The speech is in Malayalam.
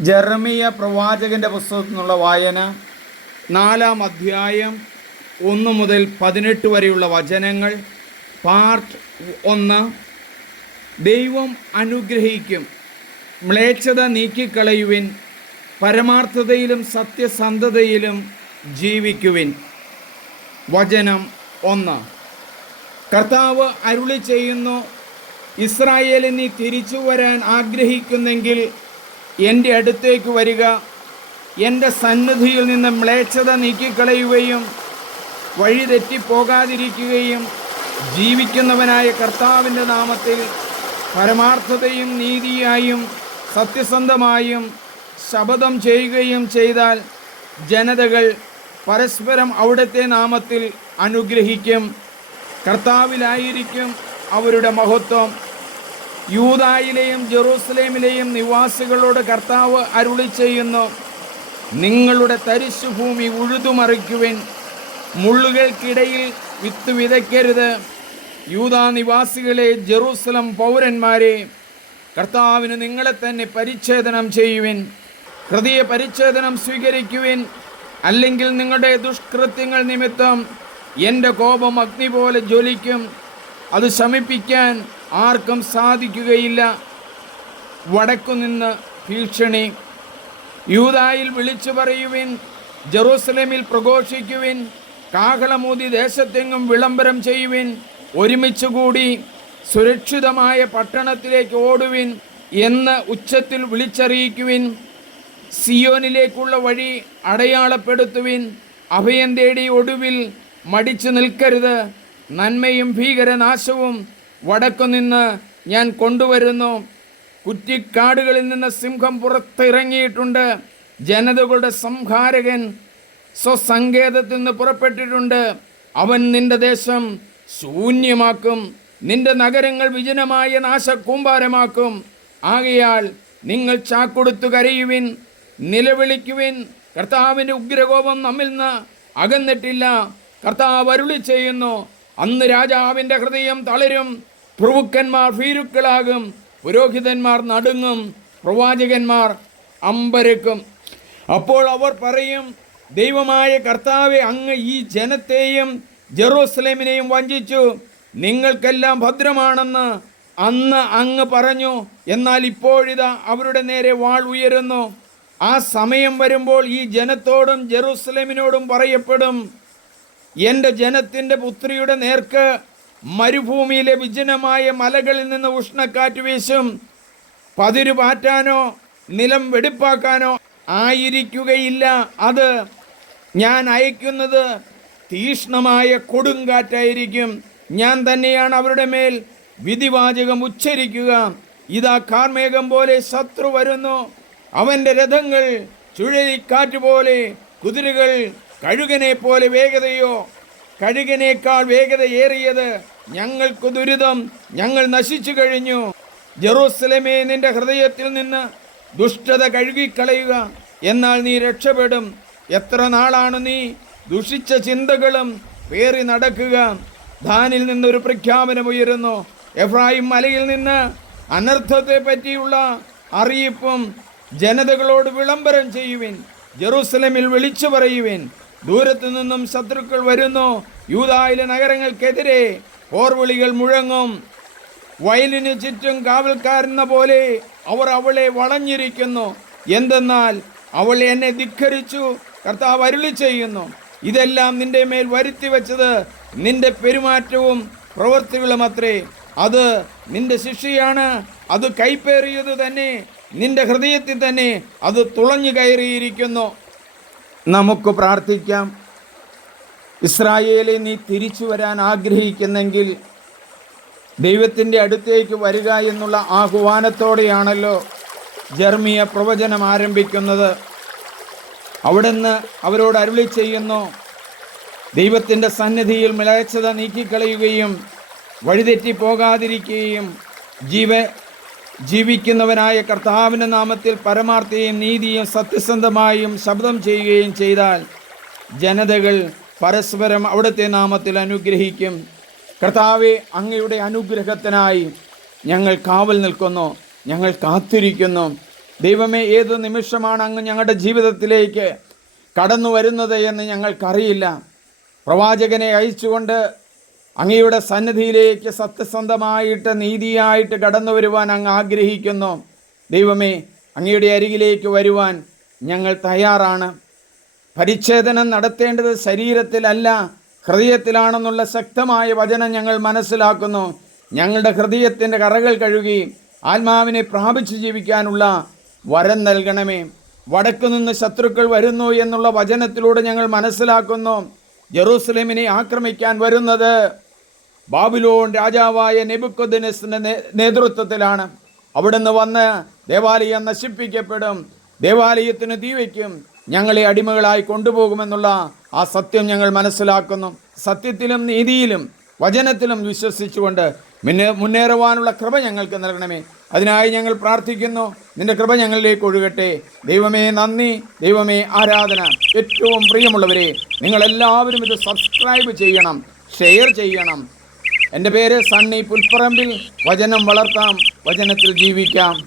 ജെറമിയ പ്രവാചകന്റെ പുസ്തകത്തിൽ നിന്നുള്ള വായന നാലാം അധ്യായം ഒന്ന് മുതൽ പതിനെട്ട് വരെയുള്ള വചനങ്ങൾ പാർട്ട് ഒന്ന്. ദൈവം അനുഗ്രഹിക്കും മ്ലേച്ഛത നീക്കിക്കളയുവിൻ പരമാർത്ഥതയിലും സത്യസന്ധതയിലും ജീവിക്കുവിൻ. വചനം ഒന്ന്. കർത്താവ് അരുളി ചെയ്യുന്നു ഇസ്രായേലിനി തിരിച്ചു വരാൻ ആഗ്രഹിക്കുന്നെങ്കിൽ എന്റെ അടുത്തേക്ക് വരിക. എന്റെ സന്നിധിയിൽ നിന്ന് മ്ലേച്ഛത നീക്കിക്കളയുകയും വഴി തെറ്റിപ്പോകാതിരിക്കുകയും ജീവിക്കുന്നവനായ കർത്താവിന്റെ നാമത്തിൽ പരമാർത്ഥതയും നീതിയായും സത്യസന്ധമായും ശപഥം ചെയ്യുകയും ചെയ്താൽ ജനതകൾ പരസ്പരം അവിടുത്തെ നാമത്തിൽ അനുഗ്രഹിക്കും. കർത്താവിലായിരിക്കും അവരുടെ മഹത്വം. യൂതായിലെയും ജെറൂസലേമിലെയും നിവാസികളോട് കർത്താവ് അരുളി ചെയ്യുന്നു നിങ്ങളുടെ തരിശുഭൂമി ഉഴുതുമറിക്കുവിൻ മുള്ളുകൾക്കിടയിൽ വിത്ത് വിതയ്ക്കരുത്. യൂതാ നിവാസികളെ ജെറൂസലം പൗരന്മാരെ കർത്താവിന് നിങ്ങളെ തന്നെ പരിച്ഛേദനം ചെയ്യുവിൻ ഹൃദയ പരിച്ഛേദനം സ്വീകരിക്കുവിൻ അല്ലെങ്കിൽ നിങ്ങളുടെ ദുഷ്കൃത്യങ്ങൾ നിമിത്തം എന്റെ കോപം അഗ്നി പോലെ ജ്വലിക്കും. അത് ശമിപ്പിക്കാൻ ആർക്കും സാധിക്കുകയില്ല. വടക്കുനിന്ന് ഭീഷണി. യൂതായിൽ വിളിച്ചു പറയുവിൻ ജെറൂസലേമിൽ പ്രഘോഷിക്കുവിൻ കാഹളമൂതി ദേശത്തെങ്ങും വിളംബരം ചെയ്യുവിൻ ഒരുമിച്ചുകൂടി സുരക്ഷിതമായ പട്ടണത്തിലേക്ക് ഓടുവിൻ എന്ന് ഉച്ചത്തിൽ വിളിച്ചറിയിക്കുവിൻ സിയോനിലേക്കുള്ള വഴി അടയാളപ്പെടുത്തുവിൻ അഭയം തേടി ഒടുവിൽ മടിച്ചു നിൽക്കരുത്. നന്മയും ഭീകരനാശവും വടക്കുനിന്ന് ഞാൻ കൊണ്ടുവരുന്നു. കുറ്റിക്കാടുകളിൽ നിന്ന് സിംഹം പുറത്തിറങ്ങിയിട്ടുണ്ട്. ജനതകളുടെ സംഹാരകൻ സ്വസങ്കേതത്തിൽ നിന്ന് പുറപ്പെട്ടിട്ടുണ്ട്. അവൻ നിന്റെ ദേശം ശൂന്യമാക്കും. നിന്റെ നഗരങ്ങൾ വിജനമായ നാശക്കൂമ്പാരമാക്കും ആകയാൽ നിങ്ങൾ ചാക്കൊടുത്തു കരയുവിൻ നിലവിളിക്കുവിൻ. കർത്താവിന്റെ ഉഗ്രകോപം നമ്മിൽ നിന്ന് അകന്നിട്ടില്ല. കർത്താവ് അരുളി ചെയ്യുന്നു അന്ന് രാജാവിന്റെ ഹൃദയം തളരും. പ്രഭുക്കന്മാർ ഭീരുക്കളാകും പുരോഹിതന്മാർ നടുങ്ങും പ്രവാചകന്മാർ അമ്പരക്കും. അപ്പോൾ അവർ പറയും ദൈവമായ കർത്താവെ അങ്ങ് ഈ ജനത്തെയും ജെറൂസലേമിനെയും വഞ്ചിച്ചു. നിങ്ങൾക്കെല്ലാം ഭദ്രമാണെന്ന് അന്ന് അങ്ങ് പറഞ്ഞു. എന്നാൽ ഇപ്പോഴിതാ അവരുടെ നേരെ വാൾ ഉയരുന്നു. ആ സമയം വരുമ്പോൾ ഈ ജനത്തോടും ജെറൂസലേമിനോടും പറയപ്പെടും എന്റെ ജനത്തിന്റെ പുത്രിയുടെ നേർക്ക് മരുഭൂമിയിലെ വിജനമായ മലകളിൽ നിന്ന് ഉഷ്ണക്കാറ്റ് വീശും. പതിരു പാറ്റാനോ നിലം വെടിപ്പാക്കാനോ ആയിരിക്കുകയില്ല. അത് ഞാൻ അയക്കുന്നത് തീഷ്ണമായ കൊടുങ്കാറ്റായിരിക്കും. ഞാൻ തന്നെയാണ് അവരുടെ മേൽ വിധിവാചകം ഉച്ചരിക്കുക. ഇതാ കാർമേഘം പോലെ ശത്രു വരുന്നു. അവന്റെ രഥങ്ങൾ ചുഴലിക്കാറ്റ് പോലെ കുതിരകൾ കഴുകനെ പോലെ വേഗതയോ കഴുകനേക്കാൾ വേഗതയേറിയത് ഞങ്ങൾക്ക് ദുരിതം. ഞങ്ങൾ നശിച്ചു കഴിഞ്ഞു. ജെറൂസലമേ നിന്റെ ഹൃദയത്തിൽ നിന്ന് ദുഷ്ടത കഴുകിക്കളയുക. എന്നാൽ നീ രക്ഷപ്പെടും. എത്ര നാളാണ് നീ ദുഷിച്ച ചിന്തകളും പേറി നടക്കുക. ധാനിൽ നിന്നൊരു പ്രഖ്യാപനം ഉയരുന്നു. എഫ്രാഹിം മലയിൽ നിന്ന് അനർത്ഥത്തെ പറ്റിയുള്ള അറിയിപ്പും ജനതകളോട് വിളംബരം ചെയ്യുവിൻ. ജെറൂസലമിൽ വിളിച്ചു പറയുവിൻ. ദൂരത്തു നിന്നും ശത്രുക്കൾ വരുന്നു. യൂതായിലെ നഗരങ്ങൾക്കെതിരെ പോർവിളികൾ മുഴങ്ങും. വയലിന് ചുറ്റും കാവൽക്കാരെന്ന പോലെ അവർ അവളെ വളഞ്ഞിരിക്കുന്നു. എന്തെന്നാൽ അവൾ എന്നെ ധിഖരിച്ചു. കർത്താവ് അരുളി ചെയ്യുന്നു. ഇതെല്ലാം നിന്റെ മേൽ വരുത്തി വെച്ചത് നിന്റെ പെരുമാറ്റവും പ്രവൃത്തികളും അത്രേ അത് നിന്റെ ശിക്ഷയാണ്. അത് കൈപ്പേറിയത് തന്നെ. നിന്റെ ഹൃദയത്തിൽ തന്നെ അത് തുളഞ്ഞു കയറിയിരിക്കുന്നു. നമുക്ക് പ്രാർത്ഥിക്കാം. ഇസ്രായേലെ നീ തിരിച്ചു വരാൻ ആഗ്രഹിക്കുന്നെങ്കിൽ ദൈവത്തിന്റെ അടുത്തേക്ക് വരിക എന്നുള്ള ആഹ്വാനത്തോടെയാണല്ലോ ജർമിയ പ്രവചനം ആരംഭിക്കുന്നത്. അവിടുന്ന് അവരോട് അരുളി ചെയ്യുന്നു ദൈവത്തിന്റെ സന്നിധിയിൽ മിളച്ചത നീക്കിക്കളയുകയും വഴിതെറ്റി പോകാതിരിക്കുകയും ജീവ ജീവിക്കുന്നവനായ കർത്താവിന്റെ നാമത്തിൽ പരമാർത്ഥയും നീതിയും സത്യസന്ധമായും ശബ്ദം ചെയ്യുകയും ചെയ്താൽ ജനതകൾ പരസ്പരം അവിടുത്തെ നാമത്തിൽ അനുഗ്രഹിക്കും. കർത്താവെ അങ്ങയുടെ അനുഗ്രഹത്തിനായി ഞങ്ങൾ കാവൽ നിൽക്കുന്നു ഞങ്ങൾ കാത്തിരിക്കുന്നു. ദൈവമേ ഏത് നിമിഷമാണ് അങ്ങ് ഞങ്ങളുടെ ജീവിതത്തിലേക്ക് കടന്നു വരുന്നത് എന്ന് ഞങ്ങൾക്കറിയില്ല. പ്രവാചകനെ അയച്ചുകൊണ്ട് അങ്ങയുടെ സന്നിധിയിലേക്ക് സത്യസന്ധമായിട്ട് നീതിയായിട്ട് കടന്നു വരുവാൻ അങ്ങ് ആഗ്രഹിക്കുന്നു. ദൈവമേ അങ്ങയുടെ അരികിലേക്ക് വരുവാൻ ഞങ്ങൾ തയ്യാറാണ്. പരിച്ഛേദനം നടത്തേണ്ടത് ശരീരത്തിലല്ല ഹൃദയത്തിലാണെന്നുള്ള ശക്തമായ വചനം ഞങ്ങൾ മനസ്സിലാക്കുന്നു. ഞങ്ങളുടെ ഹൃദയത്തിന്റെ കറകൾ കഴുകി ആത്മാവിനെ പ്രാപിച്ചു ജീവിക്കാനുള്ള വരം നൽകണമേ. വടക്കു നിന്ന് ശത്രുക്കൾ വരുന്നു എന്നുള്ള വചനത്തിലൂടെ ഞങ്ങൾ മനസ്സിലാക്കുന്നു. ജെറൂസലേമിനെ ആക്രമിക്കാൻ വരുന്നത് ബാബിലോൺ രാജാവായ നെബുക്കൊദിനസിന്റെ നേ- നേതൃത്വത്തിലാണ്. അവിടുന്ന് വന്ന് ദേവാലയം നശിപ്പിക്കപ്പെടും. ദേവാലയത്തിന് തീ വയ്ക്കും. ഞങ്ങളെ അടിമകളായി കൊണ്ടുപോകുമെന്നുള്ള ആ സത്യം ഞങ്ങൾ മനസ്സിലാക്കുന്നു. സത്യത്തിലും നീതിയിലും വചനത്തിലും വിശ്വസിച്ചുകൊണ്ട് മുന്നേ മുന്നേറുവാനുള്ള കൃപ ഞങ്ങൾക്ക് നൽകണമേ. അതിനായി ഞങ്ങൾ പ്രാർത്ഥിക്കുന്നു. നിന്റെ കൃപ ഞങ്ങളിലേക്ക് ഒഴുകട്ടെ. ദൈവമേ നന്ദി. ദൈവമേ ആരാധന. ഏറ്റവും പ്രിയമുള്ളവരെ നിങ്ങളെല്ലാവരും ഇത് സബ്സ്ക്രൈബ് ചെയ്യണം. ഷെയർ ചെയ്യണം. എന്റെ പേര് സണ്ണി പുൽപ്പറമ്പിൽ. വചനം വളർത്താം. വചനത്തിൽ ജീവിക്കാം.